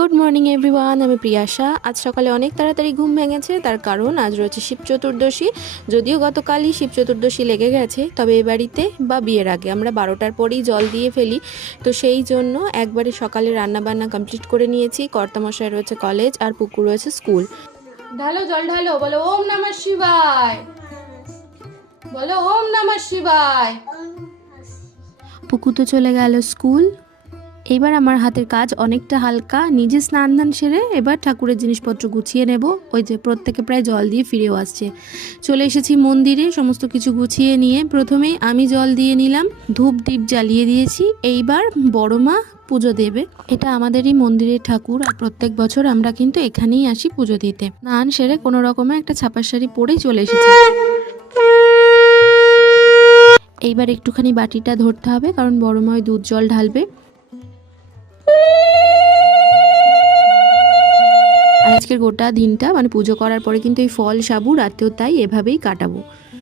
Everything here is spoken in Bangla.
গুড মর্নিং এভরিওয়ান, আমি প্রিয়াশা। আজ সকালে অনেক তাড়াতাড়ি ঘুম ভেঙেছে, তার কারণ আজ রয়েছে শিব চতুর্দশী। যদিও গতকালই শিব চতুর্দশী লেগে গেছে, তবে এ বাড়িতে বা বিয়ের আগে আমরা 12টার পরেই জল দিয়ে ফেলি। তো সেই জন্য একবারে সকালে রান্নাবান্না কমপ্লিট করে নিয়েছি। কর্তামশাই রয়েছে কলেজ আর পুকুর রয়েছে স্কুল। ঢালো জল ঢালো, বলো ওম নমঃ শিবায়, বলো ওম নমঃ শিবায়। পুকু তো চলে গেল স্কুল। এবার আমার হাতের কাজ অনেকটা হালকা। নিজে স্নান ধান সেরে এবার ঠাকুরের জিনিসপত্র গুছিয়ে নেব। ওই যে প্রত্যেকে প্রায় জল দিয়ে ফিরেও আসছে। চলে এসেছি মন্দিরে, সমস্ত কিছু গুছিয়ে নিয়ে প্রথমেই আমি জল দিয়ে নিলাম, ধূপ দ্বীপ জ্বালিয়ে দিয়েছি। এইবার বড় মা পুজো দেবে। এটা আমাদেরই মন্দিরের ঠাকুর, আর প্রত্যেক বছর আমরা কিন্তু এখানেই আসি পুজো দিতে। স্নান সেরে কোনো রকমে একটা ছাপার শাড়ি পরেই চলে এসেছি। এইবার একটুখানি বাটিটা ধরতে হবে, কারণ বড় মা দুধ জল ঢালবে। আর আজকের গোটা দিনটা মানে পুজো করার পরে কিন্তু এই ফল সাবু রাতেও তাই এভাবেই কাটাবো।